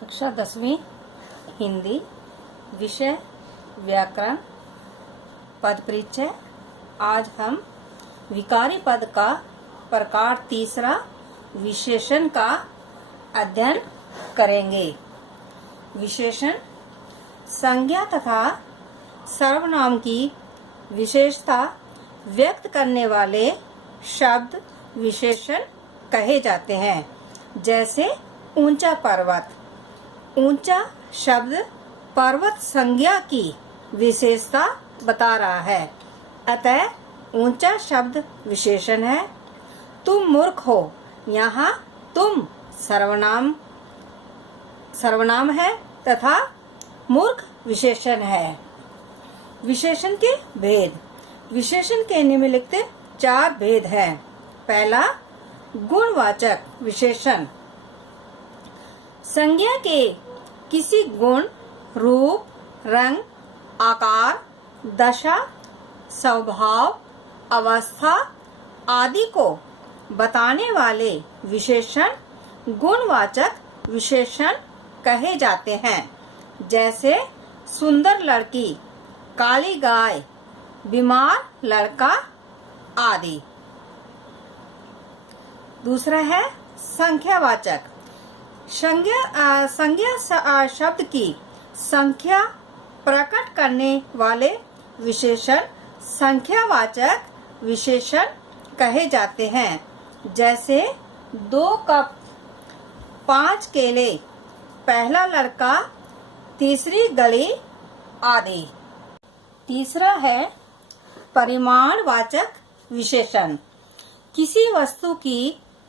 कक्षा 10वीं हिंदी विषय व्याकरण पद परिचय। आज हम विकारी पद का प्रकार तीसरा विशेषण का अध्ययन करेंगे। विशेषण संज्ञा तथा सर्वनाम की विशेषता व्यक्त करने वाले शब्द विशेषण कहे जाते हैं। जैसे ऊंचा पर्वत। ऊंचा शब्द पर्वत संज्ञा की विशेषता बता रहा है, अतः ऊंचा शब्द विशेषण है। तुम मूर्ख हो, यहाँ तुम सर्वनाम है तथा मूर्ख विशेषण है। विशेषण के भेद। विशेषण के निम्नलिखित 4 भेद हैं। पहला, गुणवाचक विशेषण। संज्ञा के किसी गुण, रूप, रंग, आकार, दशा, स्वभाव, अवस्था आदि को बताने वाले विशेषण गुणवाचक विशेषण कहे जाते हैं। जैसे सुंदर लड़की, काली गाय, बीमार लड़का आदि। दूसरा है संख्यावाचक। संज्ञा शब्द की संख्या प्रकट करने वाले विशेषण संख्यावाचक विशेषण कहे जाते हैं। जैसे 2 कप, 5 केले, पहला लड़का, तीसरी गली आदि। तीसरा है परिमाणवाचक विशेषण। किसी वस्तु की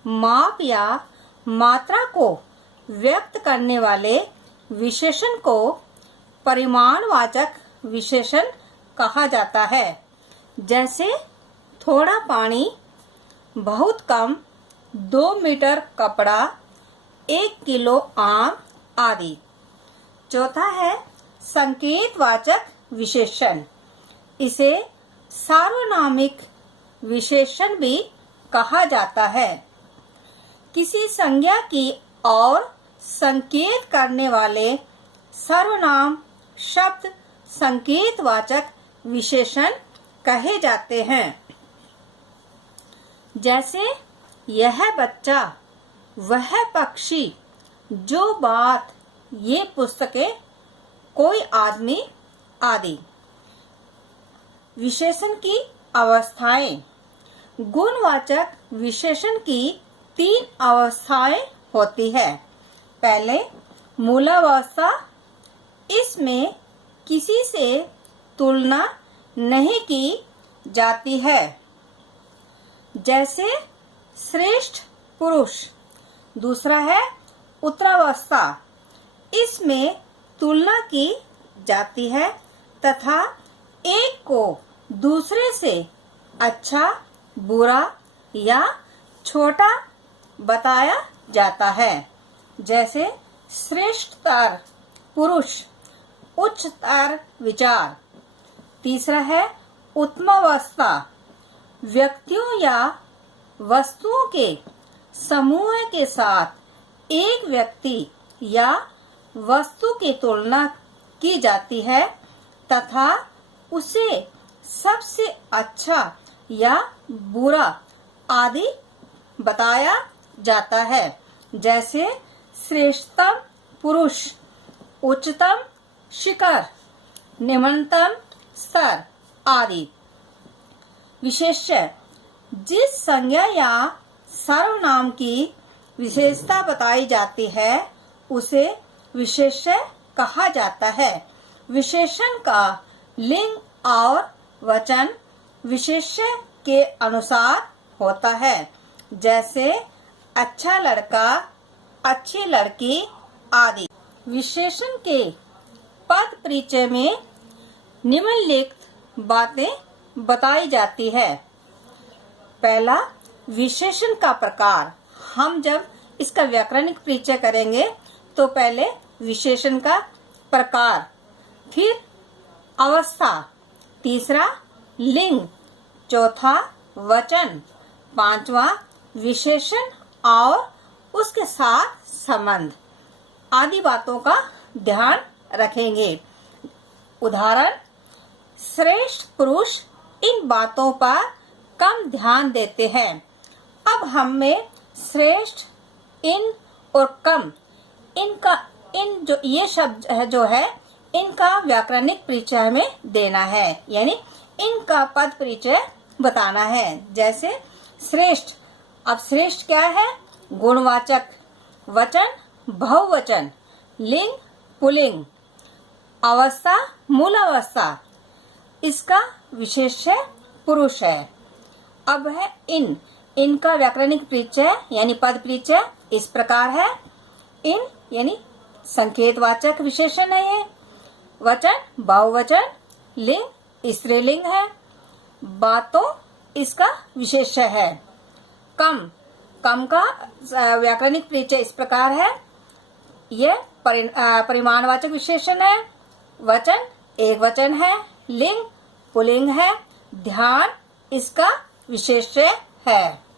माप या मात्रा को व्यक्त करने वाले विशेषण को परिमाणवाचक विशेषण कहा जाता है। जैसे थोड़ा पानी, बहुत कम, 2 मीटर कपड़ा, 1 किलो आम आदि। चौथा है संकेतवाचक विशेषण। इसे सार्वनामिक विशेषण भी कहा जाता है। किसी संज्ञा की और संकेत करने वाले सर्वनाम शब्द संकेतवाचक विशेषण कहे जाते हैं। जैसे यह बच्चा, वह पक्षी, जो बात, ये पुस्तकें, कोई आदमी आदि। विशेषण की अवस्थाएं। गुणवाचक विशेषण की 3 अवस्थाएं होती है। पहले मूलावस्था। इसमें किसी से तुलना नहीं की जाती है। जैसे श्रेष्ठ पुरुष। दूसरा है उत्तरावस्था। इसमें तुलना की जाती है तथा एक को दूसरे से अच्छा, बुरा या छोटा बताया जाता है। जैसे श्रेष्ठतर पुरुष, उच्चतर विचार। तीसरा है उत्तमावस्था। व्यक्तियों या वस्तुओं के समूह के साथ एक व्यक्ति या वस्तु की तुलना की जाती है तथा उसे सबसे अच्छा या बुरा आदि बताया जाता है। जैसे श्रेष्ठतम पुरुष, उच्चतम शिखर, निम्नतम स्तर आदि। विशेष्य। जिस संज्ञा या सर्वनाम की विशेषता बताई जाती है उसे विशेष्य कहा जाता है। विशेषण का लिंग और वचन विशेष्य के अनुसार होता है। जैसे अच्छा लड़का, अच्छी लड़की आदि। विशेषण के पद परिचय में निम्नलिखित बातें बताई जाती है। पहला, विशेषण का प्रकार। हम जब इसका व्याकरणिक परिचय करेंगे तो पहले विशेषण का प्रकार, फिर अवस्था, तीसरा लिंग, चौथा वचन, पांचवा विशेषण और उसके साथ संबंध। आदि बातों का ध्यान रखेंगे। उदाहरण, श्रेष्ठ पुरुष इन बातों पर कम ध्यान देते हैं। अब हमें श्रेष्ठ, इन और कम, ये शब्द है जो है इनका व्याकरणिक परिचय हमें देना है, यानी इनका पद परिचय बताना है। जैसे श्रेष्ठ, अब श्रेष्ठ क्या है? गुणवाचक, वचन बहुवचन, लिंग पुल्लिंग, अवस्था मूल अवस्था, इसका विशेष्य पुरुष है। अब है इनका व्याकरणिक परिचय यानी पद परिचय इस प्रकार है। इन यानी संकेतवाचक विशेषण है ये, वचन बहुवचन, लिंग स्त्रीलिंग है, बातों इसका विशेष्य है। कम का व्याकरणिक परिचय इस प्रकार है, यह परिमाणवाचक विशेषण है, वचन एक वचन है, लिंग पुल्लिंग है, ध्यान इसका विशेष्य है।